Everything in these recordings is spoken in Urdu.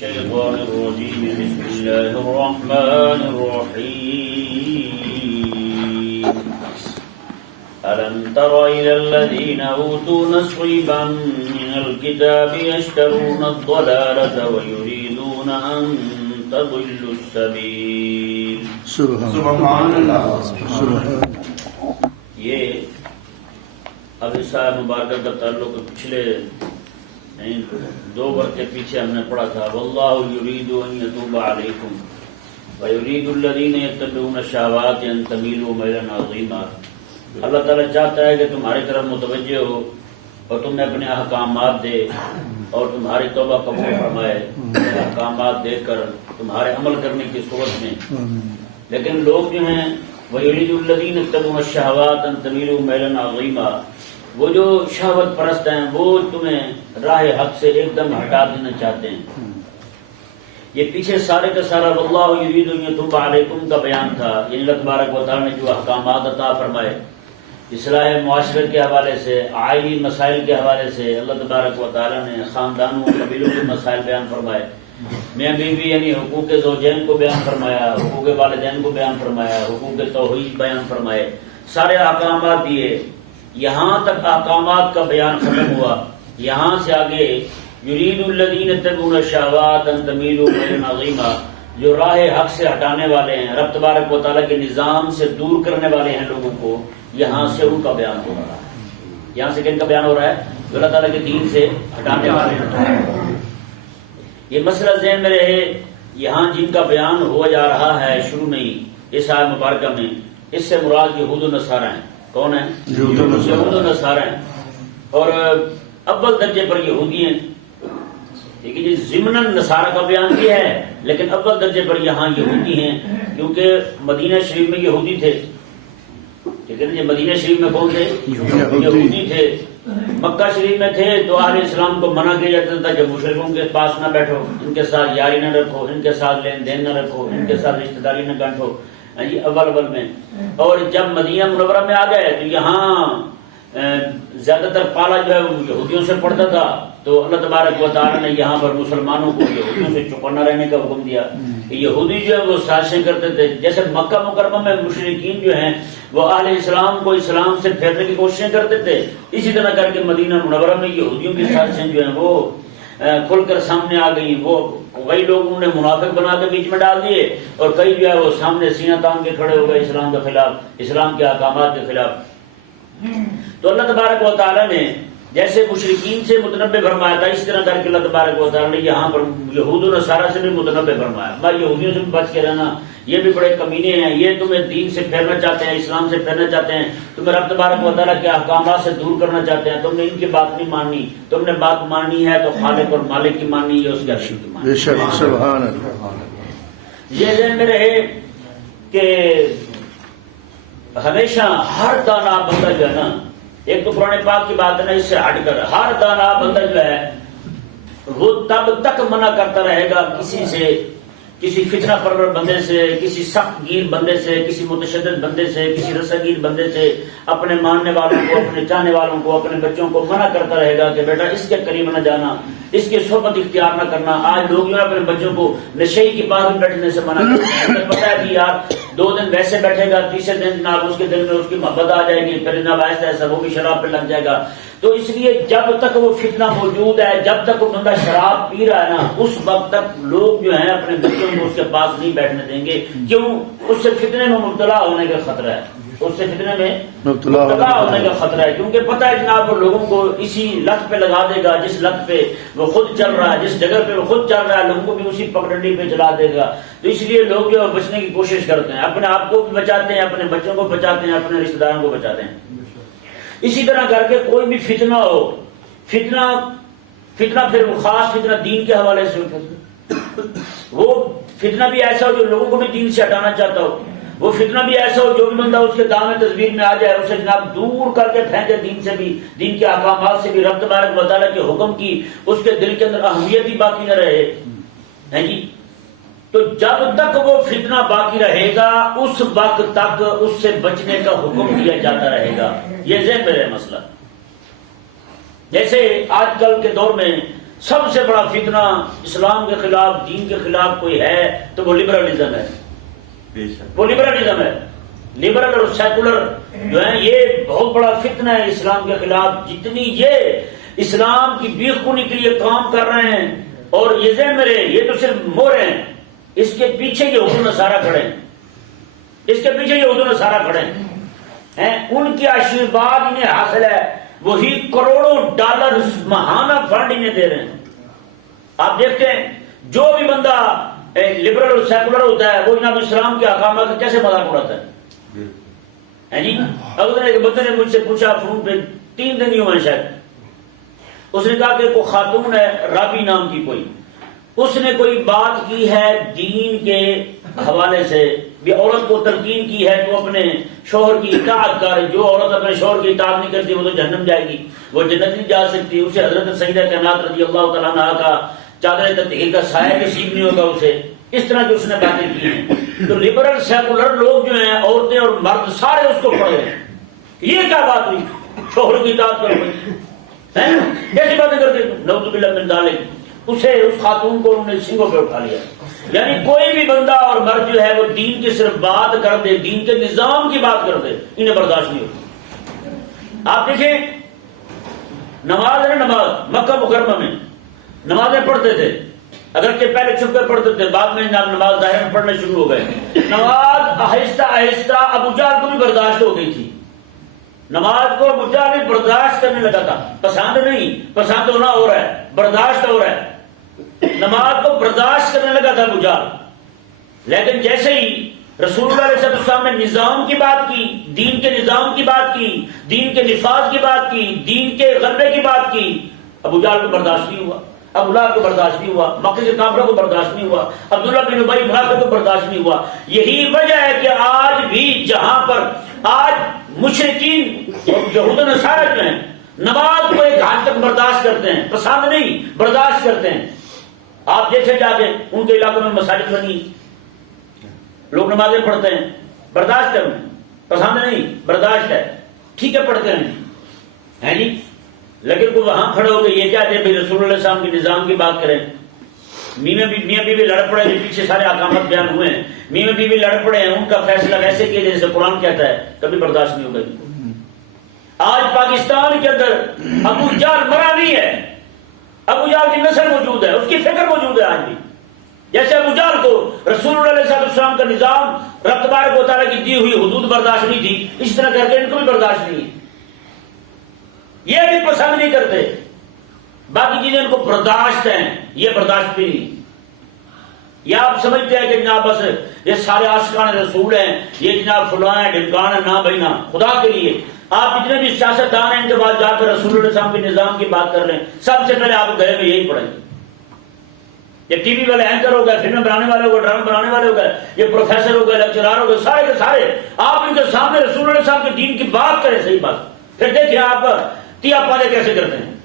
الشيطان الرجيم بسم الله الرحمن الرحيم ألم تر إلى الذين أوتوا نصيبا من الكتاب يشترون الضلالة ويريدون أن تضلوا السبيل سبحان اللہ یہ اب اس آیت مبارکہ کا تعلق پچھلے دو ورقے پیچھے ہم نے پڑھا تھا واللہ یرید ان یتوب علیکم ویرید الذین یتبعون الشہوات ان تمیلوا میلا عظیما. اللہ تعالیٰ چاہتا ہے کہ تمہاری طرف متوجہ ہو اور تمہیں اپنے احکامات دے اور تمہاری توبہ قبول فرمائے احکامات دے کر تمہارے عمل کرنے کی صورت میں. لیکن لوگ جو ہیں ویرید الذین یتبعون الشہوات ان تمیلوا میلا عظیما، وہ جو شہوت پرست ہیں وہ تمہیں راہ حق سے ایک دم ہٹا دینا چاہتے ہیں. یہ پیچھے سارے کا سارا واللہ یرید ان یتوب علیکم کا بیان تھا. یہ اللہ تبارک و تعالیٰ نے جو احکامات عطا فرمائے اصلاح معاشرت کے حوالے سے، آئلی مسائل کے حوالے سے اللہ تبارک و تعالیٰ نے خاندانوں قبیلوں کے مسائل بیان فرمائے، میاں بیوی یعنی حقوق زوجین کو بیان فرمایا، حقوق والدین کو بیان فرمایا، حقوق توحید بیان فرمائے، سارے احکامات دیے. یہاں تک احکامات کا بیان ختم ہوا. یہاں سے آگے یرید الذین یتبعون الشہوات ان تمیلوا میلا عظیما، جو راہ حق سے ہٹانے والے ہیں، رب تبارک و تعالیٰ کے نظام سے دور کرنے والے ہیں لوگوں کو، یہاں سے ان کا بیان ہو رہا ہے. یہاں سے کن کا بیان ہو رہا ہے؟ جو اللہ تعالیٰ کے دین سے ہٹانے والے ہیں. یہ مسئلہ ذہن میں رہے. یہاں جن کا بیان ہوا جا رہا ہے شروع میں ہی اس آیت مبارکہ میں، اس سے مراد یہود و نصارہ ہیں. کون ہیں؟ یہود و نصارہ ہیں. اور اول درجے پر یہودی ہیں. ٹھیک ہے جی، ضمناً نصارہ کا بیان کیا ہے لیکن اول درجے پر یہاں یہودی ہیں، کیونکہ مدینہ شریف میں یہودی تھے. ٹھیک ہے جی، مدینہ شریف میں کون تھے؟ یہودی تھے. مکہ شریف میں تھے تو اہل اسلام کو منع کیا جاتا تھا کہ مشرکوں کے پاس نہ بیٹھو، ان کے ساتھ یاری نہ رکھو، ان کے ساتھ لین دین نہ رکھو، ان کے ساتھ رشتہ داری نہ گانٹھو. اول میں. اور جب مدینہ منورہ میں آ گئے تو یہاں زیادہ تر پالا جو ہے وہ یہودیوں سے پڑتا تھا، تو اللہ تبارک و تعالیٰ نے یہاں پر مسلمانوں کو یہودیوں سے چوکنا رہنے کا حکم دیا. یہودی جو ہے وہ سازشیں کرتے تھے. جیسے مکہ مکرمہ میں مشرکین جو ہیں وہ اہل اسلام کو اسلام سے پھیرنے کی کوششیں کرتے تھے، اسی طرح کر کے مدینہ منورہ میں یہودیوں کی سازشیں جو ہیں وہ کھل کر سامنے آ گئی. وہ وہی لوگ انہوں نے منافق بنا کے بیچ میں ڈال دیے اور کئی جو ہے وہ سامنے سینہ تان کے کھڑے ہو گئے اسلام کے خلاف، اسلام کے احکامات کے خلاف. تو اللہ تبارک و تعالیٰ نے جیسے مشرکین سے متنبع فرمایا تھا، اس طرح کر کے اللہ تبارک و تعالیٰ نے یہاں پر یہود و نصارہ سے بھی متنبع فرمایا. بھائی یہودیوں سے بھی بچ کے رہنا، یہ بھی بڑے کمینے ہیں، یہ تمہیں دین سے پھیرنا چاہتے ہیں، اسلام سے پھیرنا چاہتے ہیں، تمہیں رب تبارک و تعالیٰ کے احکامات سے دور کرنا چاہتے ہیں. تم نے ان کی بات نہیں ماننی، تم نے بات ماننی ہے تو خالق اور مالک کی ماننی ہے، اس کے عرش کی ماننی. سبحان اللہ. یہ ذہن میں رہے کہ ہمیشہ ہر دانا بندہ جو ہے نا، ایک تو قرآن پاک کی بات ہے نا، اس سے ہٹ کر ہر دانا بندہ جو ہے وہ تب تک منع کرتا رہے گا کسی سے، کسی فتنہ پرور بندے سے، کسی سخت گیر بندے سے، کسی متشدد بندے سے، کسی رساگیر بندے سے، اپنے ماننے والوں کو، اپنے چاہنے والوں کو، اپنے بچوں کو منع کرتا رہے گا کہ بیٹا اس کے قریب نہ جانا، اس کی صحبت اختیار نہ کرنا. آج لوگ جو ہے اپنے بچوں کو نشے کی پاس میں بیٹھنے سے منع کرتے ہیں. پتا ہے کہ یار 2 دن ویسے بیٹھے گا، تیسرے دن جناب اس کے دل میں اس کی محبت آ جائے گی، پھر جناب ایسا ایسا وہ بھی شراب پہ لگ جائے گا. تو اس لیے جب تک وہ فتنہ موجود ہے، جب تک وہ بندہ شراب پی رہا ہے نا، اس وقت تک لوگ جو ہیں اپنے بچوں کو اس کے پاس نہیں بیٹھنے دیں گے. کیوں؟ اس سے فتنے میں مبتلا ہونے کا خطرہ ہے، اس سے فتنے میں مبتلا ہونے کا خطرہ ہے. کیونکہ پتہ ہے جناب وہ لوگوں کو اسی لت پہ لگا دے گا جس لت پہ وہ خود چل رہا ہے، جس جگہ پہ وہ خود چل رہا ہے لوگوں کو بھی اسی پگڈنڈی پہ چلا دے گا. تو اس لیے لوگ جو بچنے کی کوشش کرتے ہیں، اپنے آپ کو بھی بچاتے ہیں، اپنے بچوں کو بچاتے ہیں، اپنے رشتہ داروں کو بچاتے ہیں. اسی طرح کر کے کوئی بھی فتنہ ہو، فتنہ پھر وہ خاص فتنہ دین کے حوالے سے ہوتا ہے. وہ فتنہ بھی ایسا ہو جو لوگوں کو بھی دین سے ہٹانا چاہتا ہو، وہ فتنہ بھی ایسا ہو جو بھی بندہ اس کے دامن تصویر میں آ جائے اسے جناب دور کر کے پھینکے دین سے بھی، دین کے احکامات سے بھی، رب تبارک و تعالیٰ کے حکم کی اس کے دل کے اندر اہمیت ہی باقی نہ رہے ہیں جی. تو جب تک وہ فتنہ باقی رہے گا اس وقت تک اس سے بچنے کا حکم دیا جاتا رہے گا. یہ ذہن میں رہے مسئلہ. جیسے آج کل کے دور میں سب سے بڑا فتنہ اسلام کے خلاف، دین کے خلاف کوئی ہے تو وہ لبرلزم ہے، وہ لبرلزم ہے۔ لبرل اور سیکولر جو ہیں یہ بہت بڑا فتنہ ہے اسلام کے خلاف۔ جتنی یہ اسلام کی بیخ کونی کے لیے کام کر رہے ہیں، اور یہ ذہن میں رہے یہ تو صرف مورے ہیں، اس کے پیچھے یہود و نصارہ کھڑے ہیں، اس کے پیچھے یہود و نصارہ کھڑے ہیں، ان کی آشیرواد انہیں حاصل ہے، وہی کروڑوں ڈالر ماہانہ فنڈ انہیں دے رہے ہیں۔ آپ دیکھتے ہیں جو بھی بندہ لبرل اور سیکولر ہوتا ہے وہ جناب اسلام کے احکامات کا کیسے مذاق اڑاتا ہے جی۔ اگر ایک بندے نے مجھ سے پوچھا فون پہ، 3 دن ہی ہوئے شاید، اس نے کہا کہ کوئی خاتون ہے رابی نام کی کوئی، اس نے کوئی بات کی ہے دین کے حوالے سے بھی، عورت کو تلقین کی ہے تو اپنے شوہر کی اطاعت کر، جو عورت اپنے شوہر کی اطاعت نہیں کرتی وہ تو جہنم جائے گی، وہ جنت نہیں جا سکتی، اسے حضرت سیدہ کائنات رضی اللہ تعالیٰ عنہا کا چادر تطہیر کا سایہ نصیب نہیں ہوگا اسے، اس طرح کی اس نے باتیں کی ہیں۔ تو لبرل سیکولر لوگ جو ہیں، عورتیں اور مرد سارے اس کو پڑھے ہیں، یہ کیا بات ہوئی شوہر کی اطاعت کرو، کیسی باتیں کرتے، نعوذ باللہ من ذالک۔ اسے اس خاتون کو انہوں نے سنگوں پہ اٹھا لیا۔ یعنی کوئی بھی بندہ اور مرد جو ہے وہ دین کی صرف بات کر دے، دین کے نظام کی بات کر دے، انہیں برداشت نہیں ہوتی۔ آپ دیکھیں نماز ہے، نماز مکہ مکرمہ میں نمازیں پڑھتے تھے، اگرچہ پہلے چھپ کر پڑھتے تھے، بعد میں نماز ظاہر میں پڑھنا شروع ہو گئے۔ نماز آہستہ آہستہ ابو جہل کو بھی برداشت ہو گئی تھی، نماز کو ابو جہل بھی برداشت کرنے لگا تھا، پسند نہیں، پسند ہونا ہو رہا ہے، برداشت ہو رہا ہے، نماز کو برداشت کرنے لگا تھا ابو جہل۔ لیکن جیسے ہی رسول اللہ علیہ السلام نے نظام کی بات کی، دین کے نظام کی بات کی، دین کے نفاذ کی بات کی، دین کے غلبے کی بات کی، ابو جہل کو برداشت نہیں ہوا، ابو لہب کو برداشت نہیں ہوا، مکے کے کافروں کو برداشت نہیں ہوا، عبداللہ بن ابی منافق کو برداشت نہیں ہوا۔ یہی وجہ ہے کہ آج بھی جہاں پر آج مشرکین اور یہود و نصارہ جو ہیں نماز کو ایک حد تک برداشت کرتے ہیں، پسند نہیں برداشت کرتے ہیں۔ آپ دیکھیں جا کے ان کے علاقوں میں مساجد بنی، لوگ نمازیں پڑھتے ہیں، برداشت کریں، پسند نہیں برداشت ہے، ٹھیک ہے پڑھتے ہیں جی۔ لیکن کوئی وہاں کھڑے ہو کے یہ کہتے ہیں رسول اللہ علیہ السلام کے نظام کی بات کریں، میاں بیوی لڑ پڑے ہیں، پیچھے سارے احکامات بیان ہوئے ہیں، میاں بیوی لڑ پڑے ہیں، ان کا فیصلہ ویسے کیا جیسے قرآن کہتا ہے، کبھی برداشت نہیں ہوگا۔ آج پاکستان کے اندر ابو جہل مرا نہیں ہے، ابو جہل کی نسل موجود ہے، اس کی فکر موجود ہے آج بھی۔ جیسے ابو جہل کو رسول اللہ علیہ السلام کا نظام رب تبارک و تعالیٰ کی دی ہوئی حدود برداشت نہیں تھی، اس طرح کر کے ان کو بھی برداشت نہیں ہے، یہ بھی پسند نہیں کرتے۔ باقی چیزیں ان کو برداشت ہیں، یہ برداشت بھی نہیں۔ یا آپ سمجھتے ہیں کہ جناب بس یہ سارے عاشقان رسول ہیں، یہ جناب فلاں ہیں ڈھمکان ہے، نہ بھائی نہ، خدا کے لیے آپ جتنے بھی سیاستدان ہیں ان کے بعد جا کر رسول اللہ علیہ السلام کے نظام کی بات کر لیں، سب سے پہلے آپ گھر میں یہی پڑھیں گے۔ یہ ٹی وی والے اینکر ہو گئے، فلم بنانے والے ہو گئے، ڈرامہ بنانے والے ہو گئے، یہ پروفیسر ہو گئے، لیکچرار ہو گئے، سارے کے سارے آپ ان کے سامنے رسول اللہ علیہ السلام کے دین کی بات کریں، صحیح بات، پھر دیکھیں آپ تیا پالے کیسے کرتے ہیں۔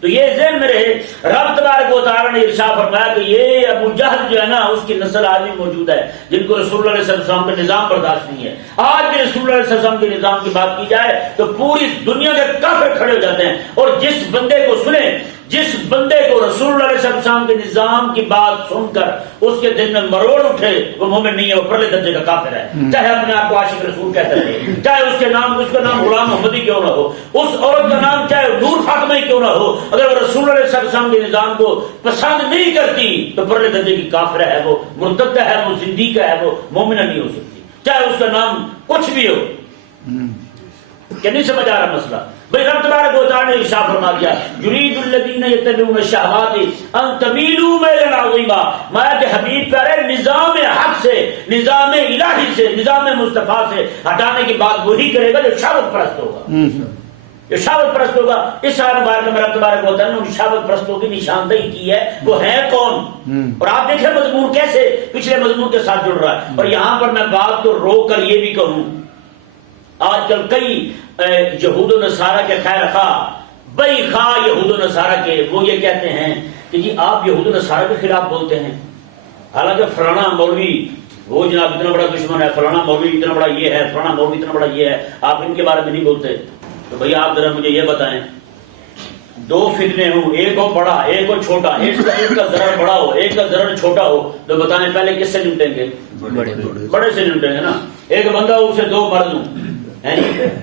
تو یہ ذہن میں رہے، رب تبارک و تعالیٰ نے ارشاد فرمایا کہ یہ ابو جہل جو ہے نا اس کی نسل آج بھی موجود ہے، جن کو رسول اللہ علیہ السلام کا نظام برداشت نہیں ہے۔ آج بھی رسول اللہ علیہ السلام کے نظام کی بات کی جائے تو پوری دنیا کے کافر کھڑے ہو جاتے ہیں، اور جس بندے کو سنیں، جس بندے کو رسول اللہ علیہ السلام کے نظام کی بات سن کر اس کے دل میں مروڑ اٹھے، وہ مومن نہیں ہے، وہ پرلے درجے کا کافر ہے، چاہے اپنے آپ کو عاشق رسول کہتا رہے، چاہے اس کا نام غلام محمدی کیوں نہ ہو، اس عورت کا نام چاہے نور فاطمہ کیوں نہ ہو، اگر وہ رسول اللہ علیہ السلام کے نظام کو پسند نہیں کرتی تو پرلے درجے کی کافر ہے، وہ مرتد ہے، وہ زندیق ہے، وہ مومنہ نہیں ہو سکتی، چاہے اس کا نام کچھ بھی ہو۔ کہ نہیں سمجھ آ رہا مسئلہ؟ بھائی رب تبارک و تعالیٰ نے ارشاد فرما دیا یرید الذین یتبعون الشہوات ان تمیلوا میلا عظیما، مایا کہ حبیب پیارے نظام حق سے، نظام الہی سے، نظام مصطفیٰ سے ہٹانے کی بات وہی کرے گا جو شہوت پرست ہوگا، جو شہوت پرست ہوگا۔ اس آیت مبارکہ میں رب تبارک و تعالیٰ نے ان شہوت پرستوں کی نشاندہی کی ہے، وہ ہیں کون؟ اور آپ دیکھیں مضمون کیسے پچھلے مضمون کے ساتھ جڑ رہا ہے۔ اور یہاں پر میں بات کو روک کر یہ بھی کہوں، آج کل کئی یہود و نصارہ کے خیر خواہ بئی خواہ یہود و نصارہ کے وہ یہ کہتے ہیں کہ جی آپ یہود و نصارہ کے خلاف بولتے ہیں، حالانکہ فلانا مولوی وہ جناب اتنا بڑا دشمن ہے، فلانا مولوی اتنا بڑا یہ ہے، فلانا مولوی اتنا بڑا یہ ہے، آپ ان کے بارے میں نہیں بولتے۔ تو بھئی آپ ذرا مجھے یہ بتائیں دو فتنے ہوں، ایک ہو بڑا ایک ہو چھوٹا، ایک کا ضرر بڑا ہو ایک کا ضرر چھوٹا ہو، تو بتائیں پہلے کس سے نمٹیں گے؟ بڑے سے نمٹیں گے نا۔ ایک بندہ ہو، اسے دو مرد ہوں،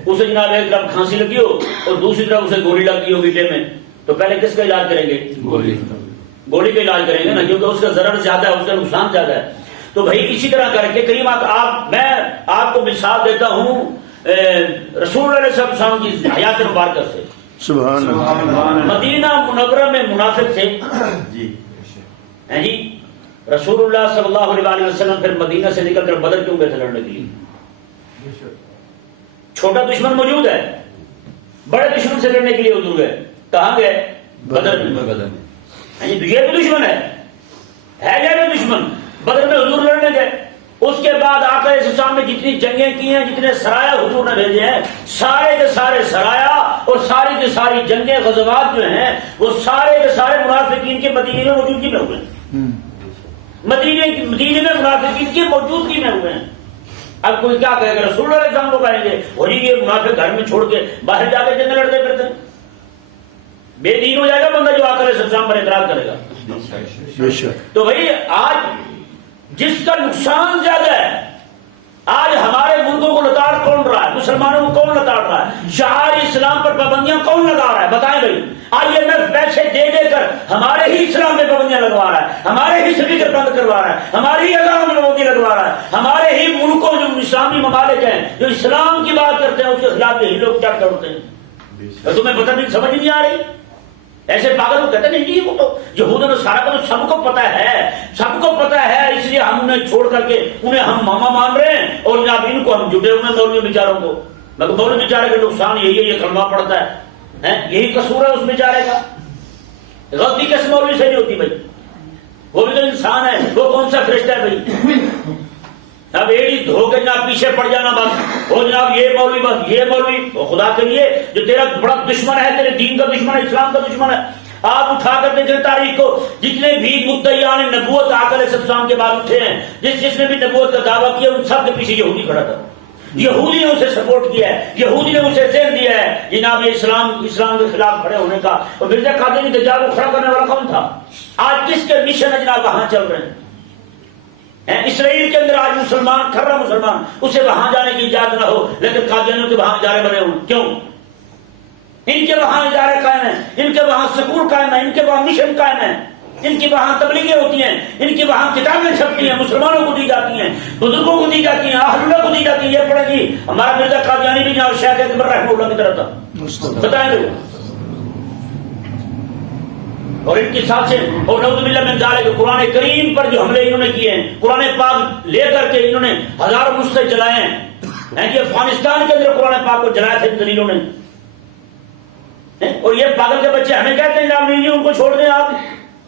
اسے جناب ایک طرف کھانسی لگی ہو اور دوسری طرف اسے گولی لگی ہو گیٹے میں، تو پہلے کس کا علاج کریں گے؟ گولی کا علاج کریں گے نا، کیونکہ اس کا ضرر زیادہ ہے، اس کا نقصان زیادہ ہے۔ تو بھائی اسی طرح کر کے کریم میں آپ کو مثال دیتا ہوں رسول اللہ صلی اللہ علیہ وسلم کی حیات مبارکہ سے۔ سبحان اللہ۔ مدینہ منورہ میں منافق تھے جی، رسول اللہ صلی اللہ علیہ وسلم پھر مدینہ سے نکل کر بدر کیوں گئے تھے لڑنے کے لیے؟ چھوٹا دشمن موجود ہے، بڑے دشمن سے لڑنے کے لیے حضور گئے، کہاں گئے؟ بدر میں۔ یہ بھی دشمن ہے یہ بھی دشمن، بدر میں حضور لڑنے گئے۔ اس کے بعد آقا علیہ السلام نے جتنی جنگیں کی ہیں، جتنے سرایا حضور نے بھیجے ہیں، سارے کے سارے سرایا اور ساری کی ساری جنگیں غزوات جو ہیں وہ سارے کے سارے منافقین کے مدینے میں موجودگی میں ہوئے ہیں، مدینے میں منافقین کی موجودگی میں ہوئے ہیں۔ اب کوئی کیا کہے گا؟ رسول اللہ علیہ السلام کو کہیں گے وہی یہ منافق گھر میں چھوڑ کے باہر جا کے جنگ لڑتے پھرتے ہیں، بے دین ہو جائے گا بندہ جو آقا علیہ السلام پر اعتراض کرے گا۔ تو بھائی آج جس کا نقصان زیادہ ہے، آج ہمارے ملکوں کو لتاڑ کون رہا ہے؟ مسلمانوں کو کون لتاڑ رہا ہے؟ شعائر اسلام پر پابندیاں کون لگا رہا ہے؟ بتائیں بھائی۔ IMF پیسے دے دے کر ہمارے ہی اسلام میں پابندیاں لگوا رہا ہے، ہمارے ہی اسپیکر بند کروا رہا ہے، ہماری ہی اذان میں پابندی لگوا رہا ہے، ہمارے ہی ملکوں جو اسلامی ممالک ہیں جو اسلام کی بات کرتے ہیں اس کے خلاف یہی لوگ کیا کرتے ہیں؟ تمہیں پتہ نہیں، سمجھ نہیں آ رہی؟ ایسے پاگل کو کہتے نہیں جی وہ تو یہود و نصارہ کو سب کو پتا ہے، سب کو پتا ہے، اس لیے ہم انہیں چھوڑ کر کے انہیں ہم ماما مان رہے ہیں اور جناب ان کو ہم جٹے ہوئے ہیں مولوی بیچاروں کو۔ مگر مولوی بیچارے کا نقصان یہی ہے، یہ کلمہ پڑتا ہے، یہی قصور ہے اس بیچارے کا۔ غلطی کس مولوی سے نہیں ہوتی بھائی؟ وہ بھی تو انسان ہے، وہ کون سا فرشتہ ہے بھائی؟ اب ایڑی دھو کے جناب پیچھے پڑ جانا بس، وہ جناب یہ مولوی بس یہ مولوی، خدا کے لیے جو تیرا بڑا دشمن ہے، تیرے دین کا دشمن ہے، اسلام کا دشمن ہے۔ آپ اٹھا کر دیکھیں تاریخ کو، جتنے بھی مدعیان نبوت آقا علیہ السلام کے بعد اٹھے ہیں، جس نے بھی نبوت کا دعویٰ کیا، ان سب کے پیچھے یہودی کھڑا تھا، یہودی نے اسے سپورٹ کیا ہے، یہودی نے اسے ذہن دیا ہے جناب یہ اسلام کے خلاف کھڑے ہونے کا۔ اور مرزا قادری دجال کو کھڑا کرنے والا کون تھا؟ آج کس کے مشن ہے جناب وہاں چل رہے ہیں؟ اسرائیل کے اندر آج مسلمان کھرا مسلمان، اسے وہاں جانے کی اجازت نہ ہو، لیکن قادیانیوں کے وہاں ادارے بنے ہوں، کیوں؟ ان کے وہاں ادارے قائم ہیں، ان کے وہاں سکول قائم ہیں، ان کے وہاں مشن قائم ہیں، ان کی وہاں تبلیغیں ہوتی ہیں، ان کی وہاں کتابیں چھپتی ہیں، مسلمانوں کو دی جاتی ہیں، بزرگوں کو دی جاتی ہیں، اہل اللہ کو دی جاتی ہیں۔ یہ پڑھیں جی ہمارا مرزا قادیانی بھی جناب شیخ اکبر رحمہ اللہ کی طرح تھا، بتائیں گے؟ اور ان کے ساتھ سے اور نعوذ باللہ من ذالک قرآن کریم پر جو حملے انہوں نے کیے ہیں، قرآن پاک لے کر کے انہوں نے ہزاروں نسخے جلائے ہیں کہ افغانستان کے اندر قرآن پاک کو جلایا تھا ان دلیلوں نے۔ اور یہ پاگل کے بچے ہمیں کہتے ہیں جناب نہیں ان کو چھوڑ دیں،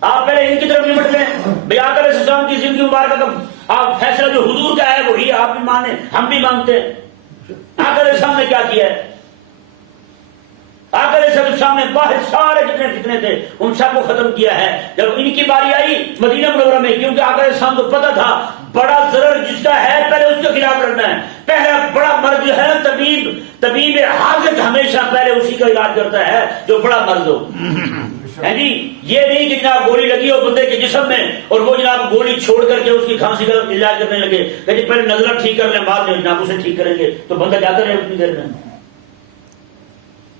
آپ پہلے ان کی طرف نمٹ لیں۔ بھائی آقا علیہ السلام کی زندگی مبارکہ کا آپ فیصلہ جو حضور کا ہے وہی آپ بھی مانیں، ہم بھی مانتے ہیں۔ آقا علیہ السلام نے کیا کیا ہے؟ آقا علیہ السلام نے باہر سارے جتنے فتنے تھے ان سب کو ختم کیا ہے۔ جب ان کی باری آئی مدینہ منورہ میں، کیونکہ آقا علیہ السلام کو پتا تھا بڑا ضرر جس کا ہے پہلے اس کے خلاف لڑنا ہے۔ پہلا بڑا مرض جو ہے طبیب حاذق ہمیشہ پہلے اسی کا علاج کرتا ہے جو بڑا مرض ہو، ہے جی۔ یہ نہیں کہ جناب گولی لگی ہو بندے کے جسم میں اور وہ جناب گولی چھوڑ کر کے اس کی کھانسی کا علاج کرنے لگے کہ جی پہلے نزلہ ٹھیک کر لیں بعد میں جناب اسے ٹھیک کریں گے، تو بندہ جاتا رہے اتنی دیر میں۔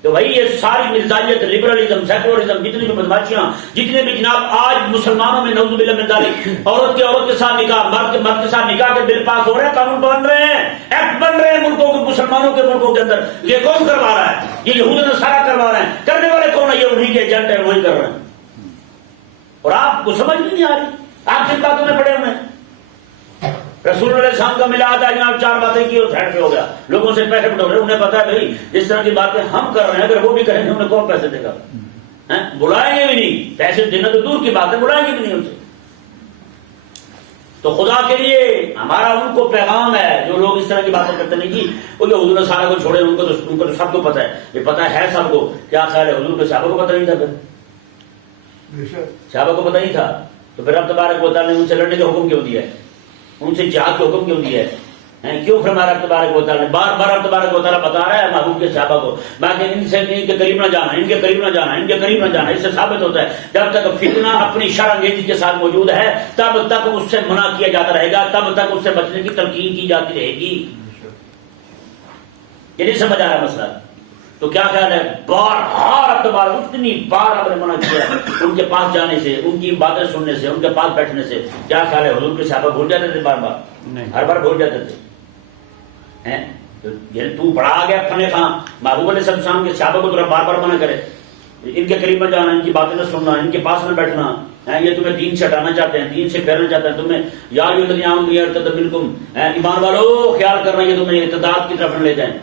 تو بھائی یہ ساری مرزائیت، لبرلزم، سیکولرزم، جتنی بھی بدماشیاں، جتنے بھی جناب آج مسلمانوں میں نعوذ باللہ من ذالک عورت کے ساتھ نکاح، مرد کے ساتھ نکاح کے بل پاس ہو رہے ہیں، قانون بن رہے ہیں، ایکٹ بن رہے ہیں ملکوں کے، مسلمانوں کے ملکوں کے اندر۔ یہ کون کروا رہا ہے؟ یہ یہود و نصارہ کروا رہے ہیں۔ کرنے والے کون ہیں؟ یہ انہی کے ایجنٹ ہیں، وہی کر رہے ہیں۔ اور آپ کو سمجھ نہیں آ رہی، آپ جن باتوں میں پڑے ہوئے ہیں۔ رسول اللہ علیہ السلام کا میلاد آج جناب 4 باتیں کی اور سیٹ ہو گیا، لوگوں سے پیسے بٹور رہے، انہیں پتا ہے بھائی جس طرح کی باتیں ہم کر رہے ہیں اگر وہ بھی کریں گے انہیں کون پیسے دے گا؟ بلائیں گے بھی نہیں، پیسے دینا تو دور کی بات ہے، بلائیں گے بھی نہیں ان سے۔ تو خدا کے لیے ہمارا ان کو پیغام ہے جو لوگ اس طرح کی باتیں کرتے نہیں کہ وہ جو حضور صحابہ کو چھوڑے، ان کو تو سب کو پتا ہے، یہ پتا ہے سب کو۔ کیا خیال ہے حضور کے صحابہ کو پتا نہیں تھا؟ پھر صحابہ کو پتا نہیں تھا تو پھر اب تبارک و تعالیٰ نے ان سے لڑنے کا حکم کیوں دیا ہے؟ ان سے جہاد کا حکم کیوں دیا کیوں فرمایا رب تبارک و تعالیٰ نے؟ بار بار رب تبارک و تعالیٰ بتا رہا ہے محبوب کے صحابہ کو، میں کہ ان سے ان کے قریب نہ جانا، ان کے قریب نہ جانا، ان کے قریب نہ جانا۔ اس سے ثابت ہوتا ہے جب تک فتنہ اپنی شرع انگیزی کے ساتھ موجود ہے تب تک اس سے منع کیا جاتا رہے گا، تب تک اس سے بچنے کی تلقین کی جاتی رہے گی۔ یہ نہیں سمجھ آ رہا مسئلہ؟ تو کیا خیال ہے؟ بار اتنی بار آپ نے منع کیا ان کے پاس جانے سے، ان کی باتیں سننے سے، ان کے پاس بیٹھنے سے۔ کیا خیال ہے حضور کے صحابہ بھول جاتے تھے؟ بار بار ہر بار بھول جاتے تھے؟ تو بڑا آ گیا فن خاں، محبوب علیہ السلام کے صحابہ کو بار بار منع کرے ان کے قریب نہ جانا، ان کی باتیں نہ سننا، ان کے پاس نہ بیٹھنا، یہ تمہیں دین سے ہٹانا چاہتے ہیں، دین سے پھیرنا چاہتے ہیں تمہیں۔ یا ایمان والو خیال کرنا یہ تمہیں ارتداد کی طرف نہ لے جائیں،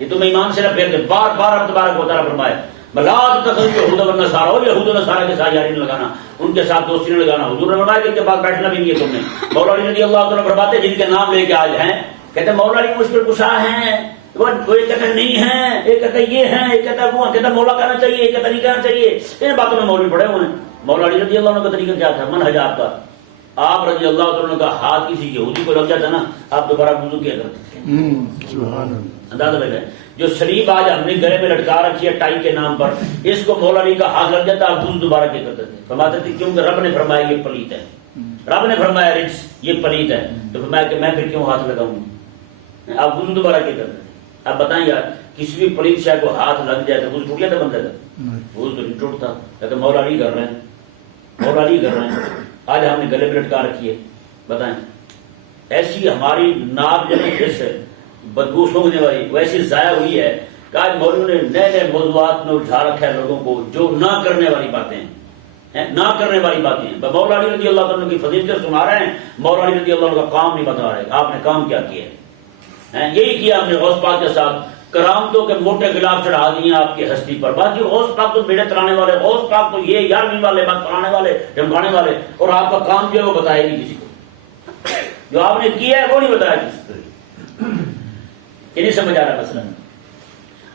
یہ تمہیں ایمان سے نہ پھیر دیں۔ بار بار رب تبارک و تعالیٰ فرمائے بلاد تخرج یہود و نصارى، اور یہود و نصارى کے ساتھ یاری نہ لگانا، ان کے ساتھ دوستی نہ لگانا۔ حضور نے فرمایا کہ ان کے پاس بیٹھنا بھی نہیں ہے تم نے۔ مولا علی رضی اللہ عنہ فرماتے جن کے نام لے کے آج ہیں، کہتے ہیں مولا علی مشکل کشا ہیں، وہ ایک کہتا ہے نہیں ہیں، ایک کہتا ہے یہ ہیں، ایک کہتا ہے وہ، کہتا ہے مولا کہنا چاہیے، ایک کہتا نہیں کہنا چاہیے۔ ان باتوں میں مولوی پڑے ہوئے ہیں۔ مولا علی رضی اللہ عنہ کا طریقہ کیا تھا؟ منہج آپ کا، آپ رضی اللہ عنہ کا ہاتھ کسی یہودی کو لگ جاتا نا آپ دوبارہ وضو کیا کرتے تھے۔ اندازہ لگا جو سلیب آج ہم نے گلے میں لٹکا رکھی ہے ٹائی کے نام پر، اس کو مولا علی کا ہاتھ لگ جاتا آپ وضو دوبارہ کیا کرتے تھے؟ فرماتے تھے کیونکہ رب نے فرمایا یہ پلیت ہے، رب نے فرمایا رجس یہ پلیت ہے، تو فرمایا کہ میں پھر کیوں ہاتھ لگاؤں؟ آپ وضو دوبارہ کیا کرتے ہیں؟ آپ بتائیں یار کسی بھی پلیت شاہ کو ہاتھ لگ جائے تو وضو ٹوٹ جاتا بندے کا؟ وضو تو نہیں ٹوٹتا، لیکن مولا علی کر رہے ہیں، مولا علی کر رہے ہیں، آج ہم نے گلے میں لٹکا رکھی ہے۔ بتائیں ایسی ہماری ناک جو جیسے بدبو سونگنے والی ویسی ضائع ہوئی ہے کہ آج مولوی نے نئے نئے موضوعات میں اٹھا رکھا ہے لوگوں کو جو نہ کرنے والی باتیں ہیں، نہ کرنے والی باتیں ہیں۔ مولا علی رضی اللہ عنہ کی فضیلتیں سنا رہے ہیں، مولا علی رضی اللہ عنہ کا کام نہیں بتا رہے، آپ نے کام کیا کیا ہے؟ یہی کیا ہم نے غوث پاک کے ساتھ، کرامتوں کے موٹے غلاف چڑھا دیے آپ کی ہستی پر۔ باقی غوث پاک تو بیڑے ترانے والے، غوث پاک تو یہ 11ویں والے بات پڑھانے والے، جمگانے والے، اور آپ کا کام جو ہے وہ بتائے نہیں کسی کو، جو آپ نے کیا ہے وہ نہیں بتایا کسی کو۔ یہ نہیں سمجھ آ رہا مسئلہ۔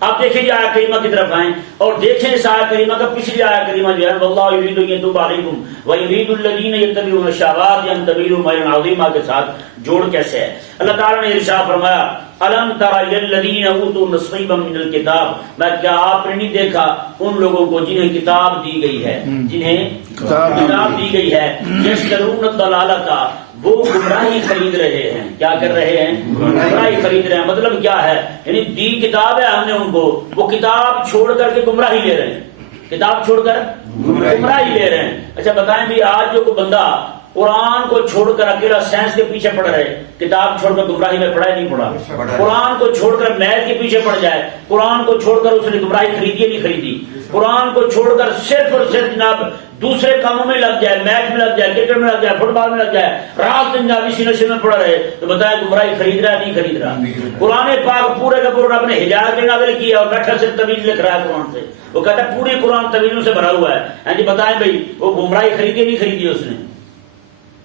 آپ دیکھیں جی آیت کریمہ کی طرف آئیں اور دیکھیں اس آیت کریمہ کا پچھلی آیت کریمہ جو ہے واللہ یرید ان یتوب علیکم ویرید الذین یتبعون الشہوات ان تميلوا میلا عظیما کے ساتھ جوڑ کیسے ہے؟ اللہ تعالیٰ نے ارشاد فرمایا الم تر الی الذین اوتوا نصیبا من الکتاب، میں کیا آپ نے نہیں دیکھا ان لوگوں کو جنہیں کتاب دی گئی ہے، جنہیں کتاب دی گئی ہے، یشترون الضلالۃ، وہ گمراہی خرید رہے ہیں۔ کیا کر رہے ہیں؟ گمراہی خرید رہے ہیں۔ مطلب کیا ہے؟ یعنی دی کتاب ہے ہم نے ان کو، وہ کتاب چھوڑ کر کے گمراہی لے رہے ہیں، کتاب چھوڑ کر گمراہی لے رہے ہیں۔ اچھا بتائیں بھی آج جو کوئی بندہ قرآن کو چھوڑ کر اکیلا سائنس کے پیچھے پڑ رہے، کتاب چھوڑ کر گمراہی میں پڑھا نہیں پڑھا، قرآن کو چھوڑ کر میتھ کے پیچھے پڑ جائے، قرآن کو چھوڑ کر اس نے گمراہی خریدی ہے نہیں خریدی، قرآن کو چھوڑ کر صرف اور صرف جناب دوسرے کاموں میں لگ جائے، میچ میں لگ جائے، کرکٹ میں لگ جائے، فٹ بال میں لگ جائے، رات دن جب اسی نشے میں پڑ رہے تو بتائیں گمراہی خرید رہا ہے نہیں خرید رہا؟ قرآن پاک پورے کا پورا رب نے ہدایت میں نازل کیا اور بیٹھا صرف تویز لکھ رہا ہے قرآن سے، وہ کہتا ہے پوری قرآن تویزوں سے بھرا ہوا ہے۔ ہاں جی بتائیں بھائی وہ گمراہی خریدی نہیں خریدی؟ اس نے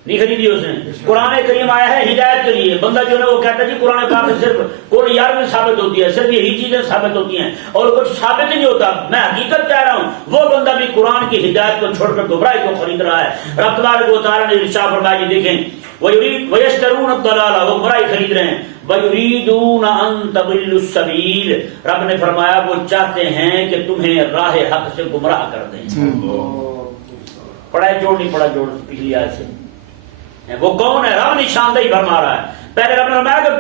نہیں خریدی، اس نے قرآن کریم آیا ہے ہدایت کے لیے۔ بندہ جو ہے وہ کہتا ہے جی قرآن پاک میں صرف کوئی یارویں ثابت ہوتی ہے، صرف یہی چیزیں ثابت ہوتی ہیں اور کچھ ثابت ہی نہیں ہوتا، میں حقیقت کہہ رہا ہوں، وہ بندہ بھی قرآن کی ہدایت کو چھوڑ کر گمراہی کو خرید رہا ہے۔ رب تبارک و تعالیٰ نے ارشاد فرمایا جی دیکھیں وَيَشْتَرُونَ الضَّلَالَ، وہ گمراہی خرید رہے ہیں، وَيُرِيدُونَ أَن تَضِلُّوا السَّبِيلَ، رب نے فرمایا وہ چاہتے ہیں کہ تمہیں راہ حق سے گمراہ کر دیں۔ پڑھا ہے جوڑ نہیں پڑھا جوڑ پچھلی آیت سے؟ وہ کون ہے؟ رب نشاندہی فرما رہا ہے۔ پہلے رب نے فرمایا کہ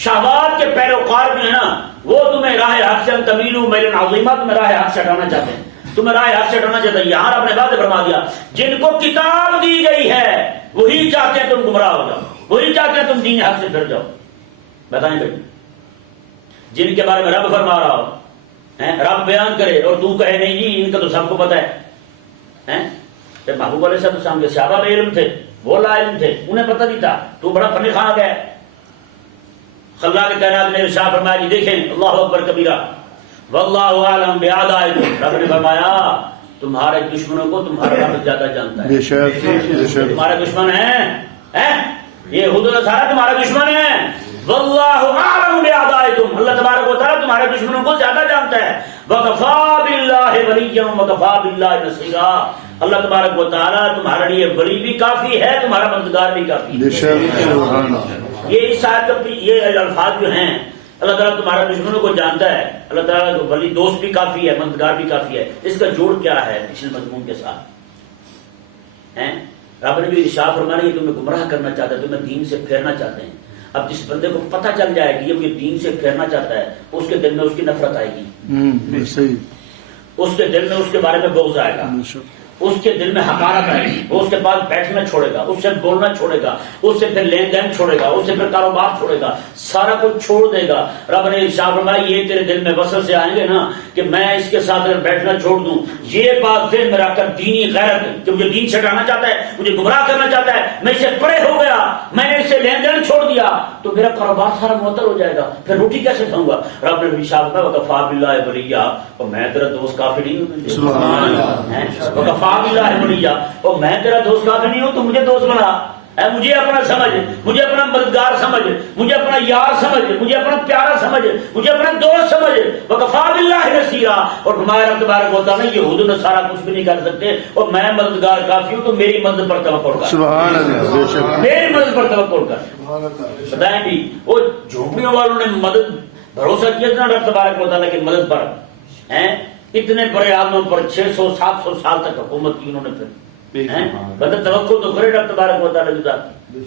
شہوات کے پیروکار جو ہے نا وہ تمہیں راہ حق سے تمیلوا میلا عظیما، تمہیں راہ حق سے ہٹانا چاہتے ہیں، تمہیں راہ حق سے ہٹانا چاہتے ہیں۔ یہاں رب نے بات فرما دیا جن کو کتاب دی گئی ہے وہی چاہتے ہیں تم گمراہ ہو جاؤ، وہی چاہتے ہیں تم دین حق سے پھر جاؤ۔ بتائیں بھائی جن کے بارے میں رب فرما رہا ہو، رب بیان کرے اور تو کہے نہیں جی ان کا تو سب کو پتہ ہے۔ جب محبوب علیہ السلام کے صحابہ میں علم تھے، وہ لا علم تھے، انہیں پتہ نہیں تھا، تو بڑا فن خاں آ گیا۔ خلال کائنات نے ارشاد فرمایا جی دیکھیں اللہ اکبر کبیرہ واللہ اعلم باعدائکم، رب نے فرمایا تمہارے دشمنوں کو تمہارا رب زیادہ جانتا ہے۔ بے شک تمہارے دشمن ہیں، یہ یہود و نصارہ تمہارا دشمن ہے، واللہ اعلم باعدائکم، اللہ تبارک و تعالیٰ تمہارے دشمنوں کو زیادہ جانتا ہے۔ وکفی باللہ ولیا وکفی باللہ نصیرا، اللہ تبارک و تعالیٰ تمہارے لیے ولی بھی کافی ہے، تمہارا مددگار بھی کافی ہے۔ یہ اس آیت کا یہ الفاظ جو ہیں، اللہ تعالیٰ تمہارے دشمنوں کو جانتا ہے، اللہ تعالیٰ کو ولی دوست بھی کافی ہے، مددگار بھی کافی ہے. اس کا جوڑ کیا ہے پچھلے مضمون کے ساتھ؟ رب نے جو ارشاد فرمایا یہ تمہیں گمراہ کرنا چاہتا ہے، تمہیں دین سے پھیرنا چاہتے ہیں. اب جس بندے کو پتہ چل جائے کہ یہ مجھے دین سے پھیرنا چاہتا ہے، اس کے دل میں اس کی نفرت آئے گی، صحیح، اس کے دل میں اس کے بارے میں بغض آئے گا، اس کے دل میں حقارت آئے گی، وہ اس کے پاس بیٹھنا چھوڑے گا، اس سے بولنا چھوڑے گا، اس سے پھر لین دین چھوڑے گا، اس سے پھر کاروبار چھوڑے گا، سارا کچھ چھوڑ دے گا. رب نے ارشاد فرمایا یہ تیرے دل میں وسوسے سے آئیں گے نا کہ میں اس کے ساتھ اگر بیٹھنا چھوڑ دوں، یہ بات ذہن میں رکھ کر دینی غیرت کہ مجھے دین سے ہٹانا چاہتا ہے، مجھے گمراہ کرنا چاہتا ہے، میں اس سے پرے ہو گیا، میں نے اس سے لین دین چھوڑ دیا تو میرا کاروبار سارا معطل ہو جائے گا، پھر روٹی کیسے کھاؤں گا. رب نے ارشاد فرمایا وکفیٰ باللہ ولیٰ، اور میں تیرا دوست کافی نہیں ہوں. سبحان اللہ. وکفیٰ باللہ ولیٰ، اور میں تیرا دوست کافی نہیں ہوں تو مجھے دوست بنا، مجھے اپنا سمجھ، مجھے اپنا مددگار سمجھ، مجھے اپنا یار سمجھ، مجھے اپنا پیارا سمجھ، مجھے اپنا دوست سمجھ. وکفیٰ باللہ نصیرا، اور ہمارا رب تبارک و تعالیٰ یہود و نصارہ کچھ بھی نہیں کر سکتے، اور میں مددگار کافی ہوں تو میری مدد پر توکل کر، سبحان اللہ، بے شک، میری مدد پر توکل کر. بتائیں بھی وہ جھوپڑیوں والوں نے مدد بھروسہ کیا تھا رب تبارک و تعالیٰ کی مدد پر، اتنے بڑے عالموں پر 600-700 سال تک حکومت کی انہوں نے. پھر بندہ توقع تو کرے رب تبارک و تعالیٰ کی ذات،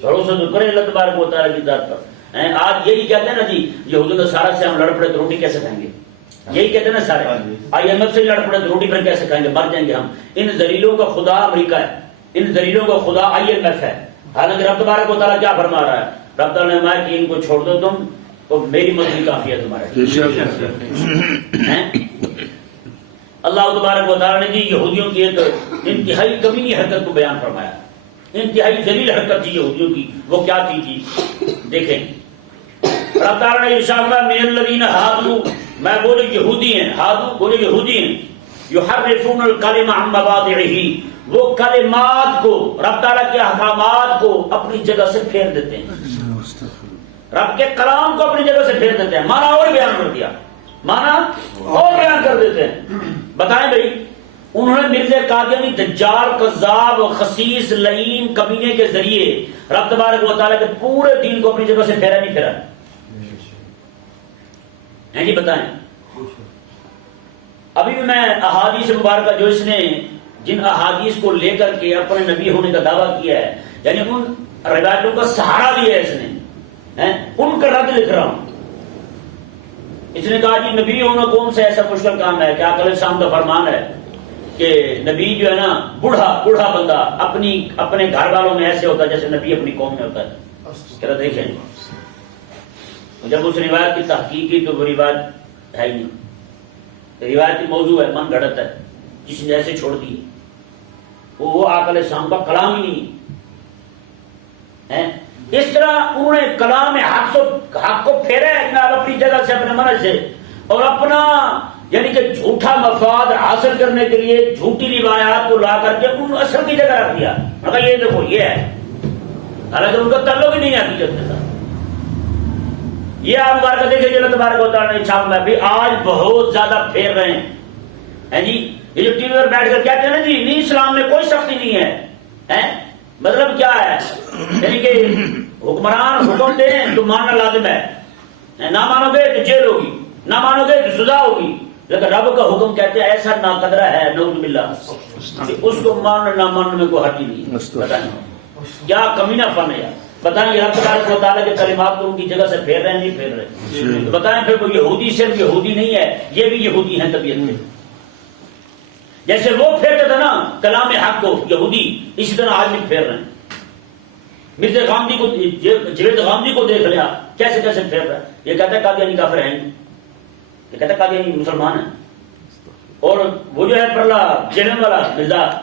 بھروسہ تو کرے اللہ تبارک و تعالیٰ کی ذات پر. آج یہی کہتے ہیں نا جی یہود و نصارہ سے ہم لڑ پڑے تو روٹی کیسے کھائیں گے، یہی کہتے ہیں نا سارے. IMF سے لڑ پڑے تو روٹی پر کیسے کھائیں گے، مر جائیں گے ہم. ان ذلیلوں کا خدا امریکہ ہے، ان ذلیلوں کا خدا IMF ہے. حالانکہ رب تبارک و تعالیٰ کیا فرما رہا ہے؟ رب تعالیٰ نے فرمایا کہ ان کو چھوڑ دو تم، تو میری مدد کافی ہے تمہارے. اللہ تبارک و تعالیٰ نے جی یہودیوں کی ایک انتہائی کمینی حرکت کو بیان فرمایا، انتہائی ذلیل حرکت تھی یہودیوں کی. وہ کیا تھی جی دیکھیں. اللہ تعالیٰ نے ارشاد فرمایا من الذین ہادوا، میں بولے یہودی ہیں، ہادو بولے یہودی ہیں، یحرفون الکلم عن مواضعہ، وہ کلمات کو، رب تعالیٰ کے احکامات کو اپنی جگہ سے پھیر دیتے ہیں، رب کے کلام کو اپنی جگہ سے پھیر دیتے ہیں، مانا اور بیان کر دیا، مانا اور بیان کر دیتے ہیں. بتائیں بھائی انہوں نے مرزا قادیانی دجال کذاب خسیس لعین کمینے کے ذریعے رب تبارک و تعالیٰ کے پورے دین کو اپنی جگہ سے پھیرا نہیں پھیرا ہیں جی. بتائیں ابھی بھی میں احادیث مبارکہ جو اس نے جن احادیث کو لے کر کے اپنے نبی ہونے کا دعویٰ کیا ہے، یعنی ان روایتوں کا سہارا لیا ہے اس نے، ان کا رد لکھ رہا ہوں. اس نے کہا جی نبی ہونا کون سا ایسا مشکل کام ہے کہ آقا علیہ السلام کا فرمان ہے کہ نبی جو ہے نا بوڑھا بندہ اپنے گھر والوں میں ایسے ہوتا ہے جیسے نبی اپنی قوم میں ہوتا ہے. کہہ دیکھیں جب اس روایت کی تحقیق کی تو وہ روایت ہے ہی نہیں، روایت کی موضوع ہے، من گھڑت ہے، جس نے ایسے چھوڑ دی، وہ آقا علیہ السلام کا کلام ہی نہیں ہے. اس طرح انہوں نے کلام حق کو پھیرا ہے جناب اپنی جگہ سے، اپنے منہج سے، اور اپنا یعنی کہ جھوٹا مفاد حاصل کرنے کے لیے جھوٹی روایات کو لا کر کے ان اصل کی جگہ رکھ دیا. مگر یہ دیکھو یہ ہے، حالانکہ ان کا تعلق ہی نہیں ہے حقیقت کے ساتھ. یہ آپ بار دیکھیں کہ اللہ تبارک و تعالیٰ نے چھاپ میں بھی آج بہت زیادہ پھیر رہے ہیں جی. یہ جو ٹی وی پر بیٹھ کر کہتے ہیں نا جی نہیں اسلام میں کوئی سختی نہیں ہے، مطلب کیا ہے؟ یعنی کہ حکمران حکم دیں تو ماننا لازم ہے، نہ مانو گے تو جیل ہوگی، نہ مانو گے تو سزا ہوگی. لیکن رب کا حکم کہتے ہیں ایسا ناقدرہ ہے نعوذ باللہ کہ اس کو ماننا نہ ماننے میں کوئی حق ہی نہیں. بتائیں کیا کمینہ پن ہے؟ بتائیں یہ رب تبارک و تعالیٰ کے کلمات کو ان کی جگہ سے پھیر رہے ہیں نہیں پھیر رہے؟ بتائیں پھر کوئی یہودی صرف یہودی نہیں ہے، یہ بھی یہودی ہیں طبیعت میں. جیسے وہ پھیرتے تھے نا کلام حق کو یہودی، اسی طرح آج بھی پھیر رہے ہیں. مرزا غامدی کو، جاوید غامدی کو دیکھ لیا کیسے کیسے پھیر رہا ہے. یہ کہتا ہے قادیانی کافر ہیں، یہ کہتا ہے قادیانی مسلمان ہیں. اور وہ جو ہے پرلا جیلن والا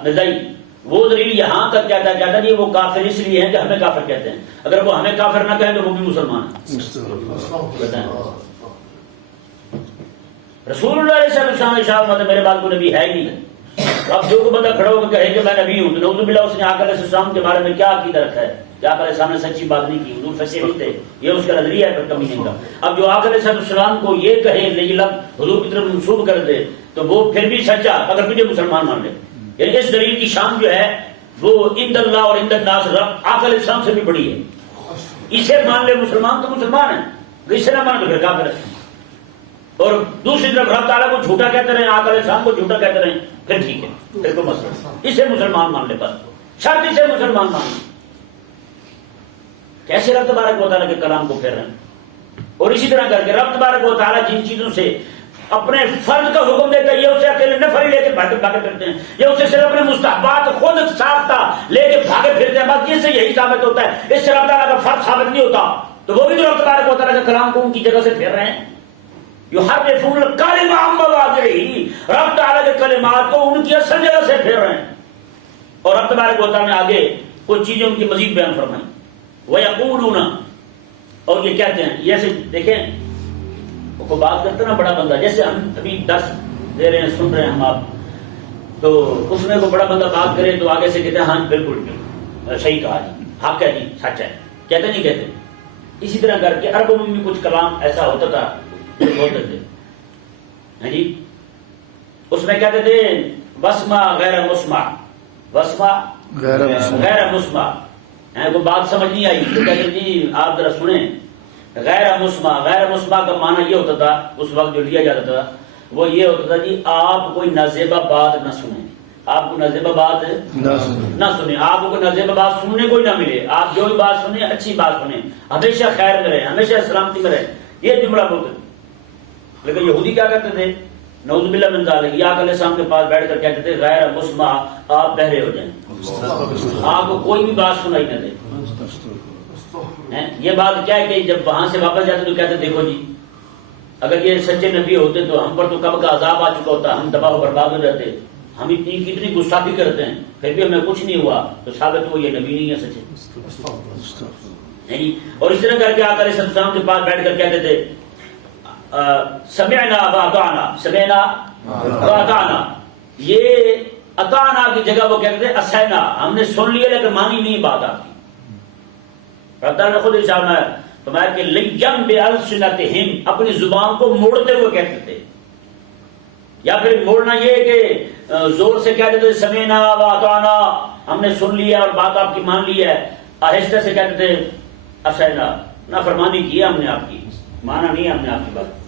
مرزائی، وہ دلیل یہاں تک کہتا ہے جی وہ کافر اس لیے ہیں کہ ہمیں کافر کہتے ہیں، اگر وہ ہمیں کافر نہ کہیں تو وہ بھی مسلمان ہیں. رسول اللہ علیہ وسلم میرے بعد کوئی نبی ہے ہی نہیں. اب جو کوئی بندہ کھڑا ہو کے کہے کہ میں نبی ہوں تو نعوذ باللہ اس نے آقا علیہ السلام کے بارے میں کیا عقیدہ رکھا ہے کہ آقا علیہ السلام نے سچی بات نہیں کی، حضور سچے نہیں تھے، یہ اس کا نظریہ ہے، پر کمی نہیں کا. اب جو آقا علیہ السلام کو یہ کہے یہ لفظ حضور کی طرف منسوب کر دے تو وہ پھر بھی سچا اگر مجھے مسلمان مان لے. یعنی اس دلیل کی شان جو ہے وہ عند اللہ اور عند الناس رب آقا علیہ السلام سے بھی بڑی ہے. اسے مان لے مسلمان تو مسلمان ہے، اسے نہ مان تو پھر کافر ہے. اور دوسری طرف رب تعالیٰ کو جھوٹا کہتے رہے، آقا علیہ السلام کو جھوٹا کہتے رہے، پھر ٹھیک ہے، پھر کوئی مسئلہ. اسے مسلمان مان لے بس، شرط اسے مسلمان مان لے. کیسے رب تبارک و تعالیٰ کے کلام کو پھیر رہے ہیں؟ اور اسی طرح کر کے رب تبارک و تعالیٰ جن چیزوں سے اپنے فرد کا حکم دیتا ہے یہ اسے اکیلے نفر ہی لے کے بھاگے پھرتے ہیں، یہ اسے صرف اپنے مستحبات خود ساختہ لے کے بھاگے پھرتے ہیں، بس یہ سے یہی ثابت ہوتا ہے، اس سے رب تعالیٰ کا فرد ثابت نہیں ہوتا. تو وہ بھی تو رب تبارک و تعالیٰ کے کلام کو ان کی جگہ سے پھیر رہے ہیں. یحرفون الکلم عن مواضعہ، رب تعالیٰ کے کلمات کو ان کی اصل جگہ سے پھیر رہے ہیں. اور رب تبارک و تعالیٰ نے آگے کچھ چیزیں ان کی مزید بیان فرمائیں. وَيَقُولُونَ، اور یہ کہتے ہیں، یہ سے دیکھیں کو بات کرتے نا بڑا بندہ، جیسے ہم ابھی درس دے رہے ہیں، سن رہے ہیں ہم آپ، تو اس میں کوئی بڑا بندہ بات کرے تو آگے سے کہتے ہیں ہاں بالکل صحیح کہا جی، حق ہے جی، سچ ہے، کہتے نہیں کہتے. اسی طرح کر کے عربوں میں بھی کچھ کلام ایسا ہوتا تھا جو بولتے تھے ہاں جی، اس میں کہتے تھے وسما غیر مسمع، وسما غیر مسمع. کوئی بات سمجھ نہیں آئی تو کہتے جی آپ ذرا سنیں. غیر مسمع، غیر مسمع کا معنی یہ ہوتا تھا اس وقت جو لیا جاتا تھا وہ یہ ہوتا تھا جی آپ کوئی نازیبہ بات نہ سنیں، آپ کو نازیبہ بات نہ سنیں، آپ کو نازیبہ بات سننے کو ہی نہ ملے، آپ جو بھی بات سنیں اچھی بات سنیں، ہمیشہ خیر میں رہیں، ہمیشہ سلامتی میں رہیں، یہ جملہ بولتے. لیکن یہودی کیا کرتے تھے، نعوذ باللہ من ذالک، یا علیہ السلام کے پاس بیٹھ کر کہتے تھے غیر مسمع، آپ بہرے ہو جائیں، آپ کو کوئی بھی بات سنائی نہ دے. یہ بات کیا ہے کہ جب وہاں سے واپس جاتے تو کہتے دیکھو جی اگر یہ سچے نبی ہوتے تو ہم پر تو کب کا عذاب آ چکا ہوتا، ہم تباہ و برباد ہو جاتے، ہم اتنی کتنی گستاخی کرتے ہیں پھر بھی ہمیں کچھ نہیں ہوا، تو ثابت ہوا یہ نبی نہیں ہے سچے. اور اس طرح کر کے آقا علیہ السلام کے پاس بیٹھ کر کہتے تھے سمعنا واطعنا، سمعنا واطعنا. یہ اطعنا کی جگہ وہ کہتے تھے اسینا، ہم نے سن لیا لیکن مانی نہیں بات آپ کی. رب تعالیٰ نے خود ارشاد فرمایا کہ لیم بِأَلْسِنَتِهِمْ، اپنی زبان کو موڑتے ہوئے کہتے تھے. یا پھر موڑنا یہ کہ زور سے کہتے تھے سمینا واطعنا، ہم نے سن لیا اور بات آپ کی مان لی ہے. آہستہ سے کہتے تھے اسینا، نافرمانی کی ہم نے آپ کی، مانا نہیں ہم نے آپ کی بات.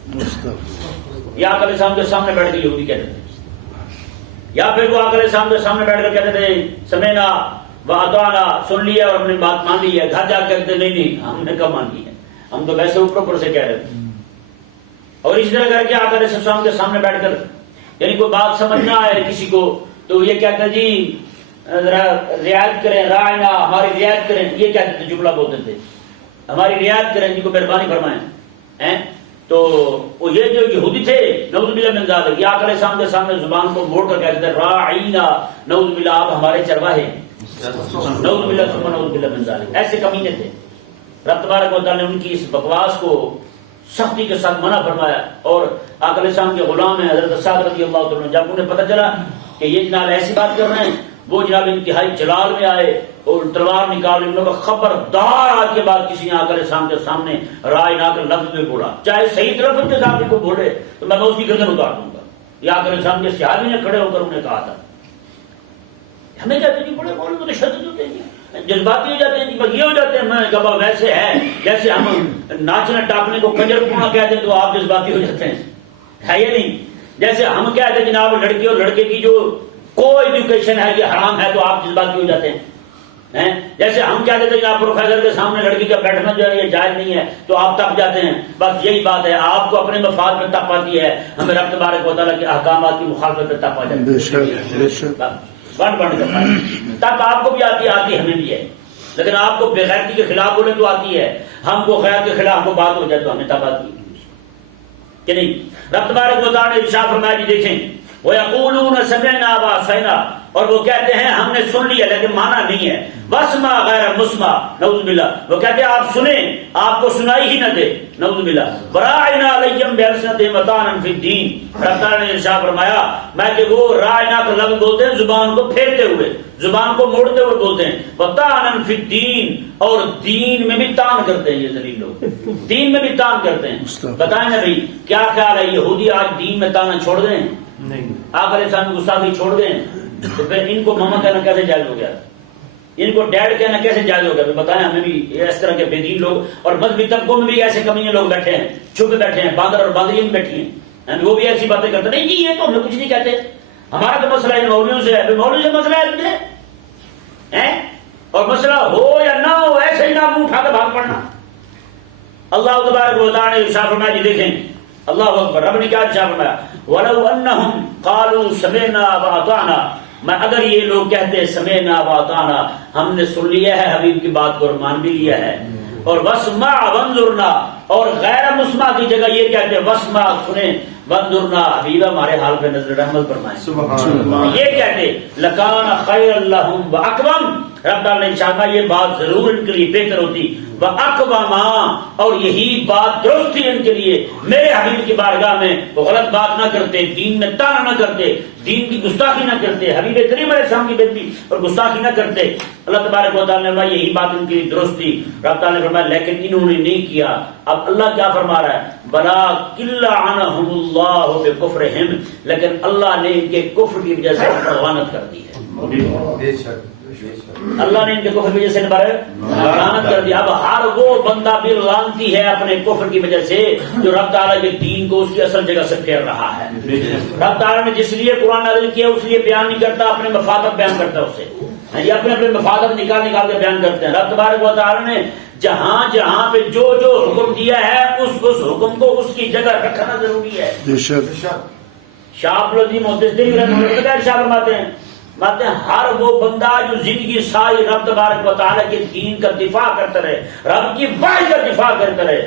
یا آقا علیہ السلام کے سامنے بیٹھ کے یہودی کہتے تھے، یا پھر وہ آقا علیہ السلام کے سامنے بیٹھ کر کہتے تھے سمینا واطعنا، سن لیا اور ہم نے بات مان لی ہے. گھر جا کر کہتے نہیں ہم نے کب مان لی ہے، ہم تو ویسے اوپر سے کہہ رہے تھے. اور اس طرح کر کے آقا علیہ السلام کے سامنے بیٹھ کر یعنی کوئی بات سمجھ نہ آئے کسی کو تو یہ کہتے جی ذرا رعایت کریں، راعنا، ہماری رعایت کریں، یہ کہتے تھے، جملہ بولتے تھے ہماری رعایت کریں، جی کو مہربانی فرمائیں. تو وہ یہ جو یہودی تھے نعوذ باللہ من ذالک، یہ آقا علیہ السلام کے سامنے زبان کو موڑ کر کہتے تھے راعینا، نعوذ باللہ آپ ہمارے چرواہے ہیں، نعوذ باللہ ثم نعوذ باللہ من ذالک. ایسے کمینے تھے. رب تبارک و تعالیٰ نے ان کی اس بکواس کو سختی کے ساتھ منع فرمایا. اور آقا علیہ السلام کے غلام ہیں حضرت سعد رضی اللہ تعالیٰ، جب انہیں پتہ چلا کہ یہ جناب ایسی بات کر رہے ہیں، وہ جناب انتہائی جلال میں آئے اور تلوار نکال ان لوگوں کا خبردار. آج کے بعد کسی نے آقا علیہ السلام کے سامنے رائے نہ کر لفظ میں بولا، چاہے صحیح طرف انتظام کو بولے تو میں اس کی گردن اتار دوں گا. یہ آقا علیہ السلام کے صحابی نے کھڑے ہو کر انہیں کہا تھا. ہمیں کہتے ہیں بڑے بولے تو تشدد ہوتے ہیں، جذباتی ہو جاتے ہیں جی، بس یہ ہو جاتے ہیں. میں نے کہا ویسے ہے جیسے ہم ناچنا ٹاپنے کو کنجر پونا کہتے ہیں تو آپ جذباتی ہو جاتے ہیں، ہے یہ نہیں. جیسے ہم کہتے ہیں جناب لڑکی اور لڑکے کی جو کو ایجوکیشن ہے یہ حرام ہے تو آپ جذباتی ہو جاتے ہیں. جیسے ہم کہتے تھے جناب پروفیسر کے سامنے لڑکی کا بیٹھنا جو ہے یہ جائز نہیں ہے تو آپ تپ جاتے ہیں. بس یہی بات ہے، آپ کو اپنے مفاد میں تپ آتی ہے، ہمیں رب تبارک و تعالیٰ کے احکامات کی مخالفت میں تپ آ جاتی ہے. بن کرتا ہے تب آپ کو بھی آتی ہے ہمیں بھی ہے. لیکن آپ کو بغیرتی کے خلاف بولے تو آتی ہے، ہم کو خیر کے خلاف کو بات ہو جائے تو ہمیں تب آتی ہے کہ نہیں. رب تبارک و تعالیٰ نے ارشاد فرمایا کہ دیکھیں وَيَقُولُونَ سَمِعْنَا وَعَصَيْنَا، اور وہ کہتے ہیں ہم نے سن لیا لیکن مانا نہیں ہے. وَاسْمَعْ غَيْرَ مُسْمَعْ، نعوذ باللہ، وہ کہتے ہیں آپ سنیں آپ کو سنائی ہی نہ دے، نعوذ باللہ. وَرَاعِنَا عَلَيْهِمْ بِأَلْسِنَتِهِمْ مَطَاعًا فِي الدِّينِ، رب تعالیٰ نے ارشاد فرمایا میں کہ وہ رائنا کا لفظ بولتے ہیں زبان کو پھیرتے ہوئے، زبان کو موڑتے ہوئے بولتے ہیں. وَطَاعًا فِي الدِّينِ، اور دین میں بھی تان کرتے ہیں یہ ذلیل لوگ، دین میں بھی تان کرتے ہیں. بتائیں نا بھائی کیا خیال ہے یہودی آج دین میں تانا چھوڑ دیں؟ نہیں. آقا علیہ السلام کی گستاخی چھوڑ دیں تو پھر ان کو محمد کہنا کیسے جائز ہو گیا؟ ان کو ڈیڈ کہنا کیسے جائز ہوگا؟ بتائیں ہمیں بھی. اس طرح کے بے دین لوگ اور مذہبی طبقوں میں بھی ایسے کمینے لوگ بیٹھے ہیں، چھپے بیٹھے ہیں، باندر اور باندریاں بیٹھی ہیں، وہ بھی ایسی باتیں کرتے نہیں جی یہ تو ہم کچھ نہیں کہتے، ہمارا تو مسئلہ ان مولویوں سے ہے. مولوی سے مسئلہ ہے اور مسئلہ ہو یا نہ ہو ایسے ہی نہ منہ اٹھا کے بھاگ پڑنا. اللہ تبارک و تعالی نے ارشاد فرمایا جی دیکھیں اللہ اکبر، رب نے کیا ارشاد فرمایا وَلَوْ أَنَّهُمْ قَالُوا سَمِعْنَا وَأَطَعْنَا، میں اگر یہ لوگ کہتے سمعنا وَأَطَعْنَا، ہم نے سن لیا ہے حبیب کی بات کو اور مان بھی لیا ہے، اور وَاسْمَعْ وَانظُرْنَا، اور غیر مسمع کی جگہ یہ کہتے وَاسْمَعْ سنیں، وَانظُرْنَا حبیبہ ہمارے حال پہ نظر رحمت فرمائیں، یہ کہتے لَكَانَ خَيْرًا لَهُمْ وَأَقْوَمَ، رب تعالیٰ نے چاہا یہ بات ضرور ان کے لیے بہتر ہوتی، وَأَقْوَمَا، اور یہی بات درست تھی ان کے لیے، میرے حبیب کی بارگاہ میں وہ غلط بات نہ کرتے، دین میں تانا نہ کرتے، دین کی گستاخی نہ کرتے، حبیب کریم علیہ السلام کی بےزتی اور گستاخی نہ کرتے. اللہ تبارک و تعالیٰ نے فرمایا یہی بات ان کے لیے درست تھی. رب تعالیٰ نے فرمایا لیکن انہوں نے نہیں کیا. اب اللہ کیا فرما رہا ہے بَلَٰكِن لَّعَنَهُمُ اللَّهُ بِكُفْرِهِمْ، لیکن اللہ نے ان کے کفر کی وجہ سے لعنت کر دی ہے. اللہ نے ان کے کفر کی وجہ سے لعنت کر دیا. اب ہر وہ بندہ بھی لعنتی ہے اپنے کفر کی وجہ سے جو رب تعالیٰ کے دین کو اس کی اصل جگہ سے پھیر رہا ہے. رب تعالیٰ نے جس لیے قرآن نازل کیا اس لیے بیان نہیں کرتا، اپنے مفادات بیان کرتا ہے. اسے یہ اپنے مفادات نکال کے بیان کرتے ہیں. رب تبارک و تعالیٰ نے جہاں جہاں پہ جو حکم دیا ہے اس حکم کو اس کی جگہ رکھنا ضروری ہے. شاہ عبدالعظیم محدث ارشاد فرماتے ہیں ہر وہ بندہ جو زندگی ساری رب تبارک و تعالیٰ کے دین کا دفاع کرتا رہے، رب کی وحی کا دفاع کرتا رہے،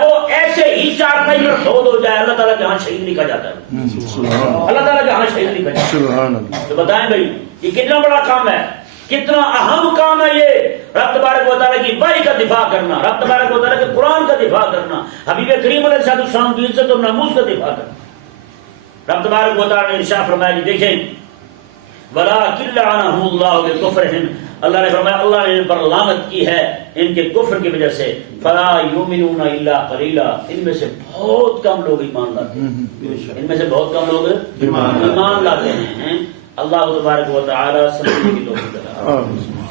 وہ ایسے ہی چارپائی پر فوت ہو جائے اللہ تعالیٰ کے ہاں شہید لکھا جاتا ہے. اللہ تعالیٰ کے ہاں شہید لکھا جاتا ہے. تو بتائیں بھائی یہ کتنا بڑا کام ہے، کتنا اہم کام ہے یہ رب تبارک و تعالیٰ کی وحی کا دفاع کرنا، رب تبارک و تعالیٰ کے قرآن کا دفاع کرنا، حبیب کریم علیہ السلام کی عزت اور ناموس کا دفاع کرنا. رب تبارک و تعالیٰ نے ارشاد فرمایا جی دیکھیں وَلَٰكِن لَّعَنَهُمُ اللَّهُ بِكُفْرِهِمْ، اللہ نے فرمایا اللہ نے ان پر لعنت کی ہے ان کے کفر کی وجہ سے. فَلَا يُؤْمِنُونَ إِلَّا قَلِيلًا، ان میں سے بہت کم لوگ ایمان لاتے ہیں، ان میں سے بہت کم لوگ ایمان لاتے ہیں. اللہ تبارک و تعالی سمجھنے کی توفیق عطا فرمائے.